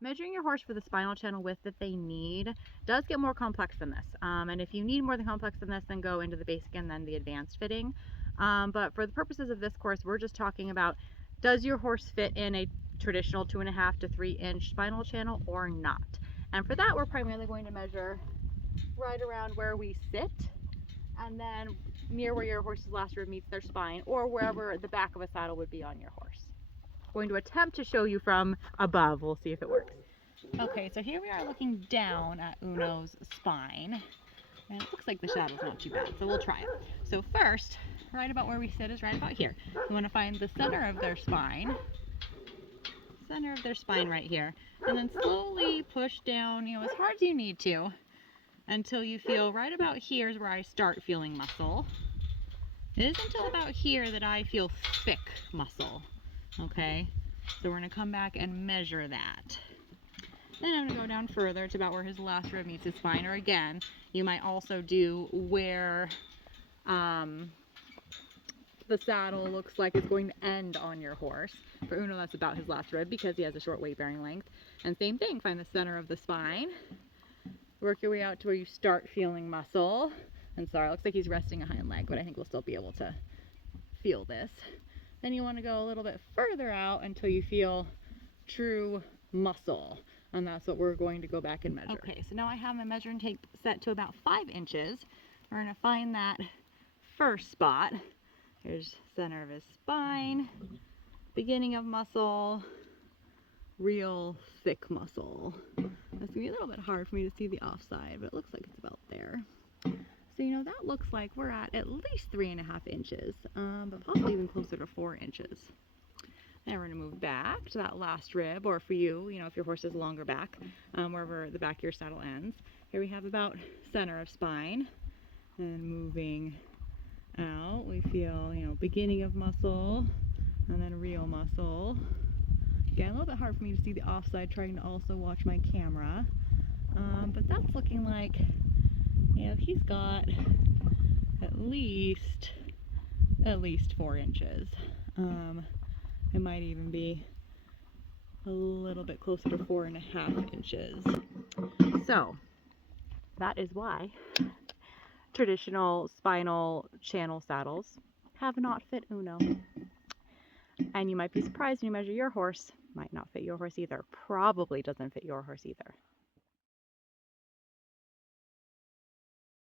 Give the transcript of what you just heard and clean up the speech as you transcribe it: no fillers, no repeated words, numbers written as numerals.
Measuring your horse for the spinal channel width that they need does get more complex than this. And if you need more than complex than this, then go into the basic and then the advanced fitting. But for the purposes of this course, we're just talking about, does your horse fit in a traditional 2.5 to 3 inch spinal channel or not? And for that, we're primarily going to measure right around where we sit, and then near where your horse's last rib meets their spine, or wherever the back of a saddle would be on your horse. Going to attempt to show you from above. We'll see if it works. Okay, so here we are looking down at Uno's spine, and it looks like the shadow's not too bad, so we'll try it. So first, right about where we sit is right about here. You want to find the center of their spine right here, and then slowly push down, as hard as you need to, until you feel right about here is where I start feeling muscle. It is until about here that I feel thick muscle. Okay, so we're going to come back and measure that. Then I'm going to go down further to about where his last rib meets his spine, or again, you might also do where the saddle looks like it's going to end on your horse. For Uno, that's about his last rib because he has a short weight bearing length. And same thing, find the center of the spine. Work your way out to where you start feeling muscle. And sorry, it looks like he's resting a hind leg, but I think we'll still be able to feel this. Then you want to go a little bit further out until you feel true muscle. And that's what we're going to go back and measure. Okay, so now I have my measuring tape set to about 5 inches. We're going to find that first spot. Here's center of his spine, beginning of muscle, real thick muscle. That's going to be a little bit hard for me to see the offside, but it looks like it's about there. So, that looks like we're at least 3.5 inches, but possibly even closer to 4 inches. Then we're going to move back to that last rib, or for you, if your horse is longer back, wherever the back of your saddle ends. Here we have about center of spine, and moving out, we feel, beginning of muscle, and then real muscle. Again, a little bit hard for me to see the offside, trying to also watch my camera, but that's looking like, he's got at least 4 inches. It might even be a little bit closer to 4.5 inches. So that is why traditional spinal channel saddles have not fit Uno. And you might be surprised when you measure your horse, might not fit your horse either. Probably doesn't fit your horse either.